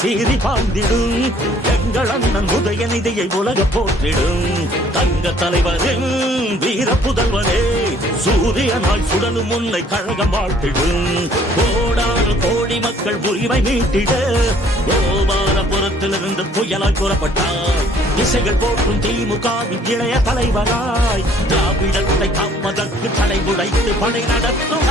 சீறி பாய்ந்திடும் எங்கள் அண்ணன் உதயநிதியை உலக போற்றிடும் தங்க தலைவரின் வீர புதல்வரே சூரியனாய் சுடலும் முன்னை கழகம் வாழ்த்திடும் கோடான கோடி மக்கள் உரிமை மீட்டிட கோபாலபுரத்திலிருந்து புயலாய் கூறப்பட்டார் திசைகள் போற்றும் திமுகவின் இளைய தலைவராய் திராவிடத்தை காப்பதற்கு தடை உடைத்து படை நடத்தும்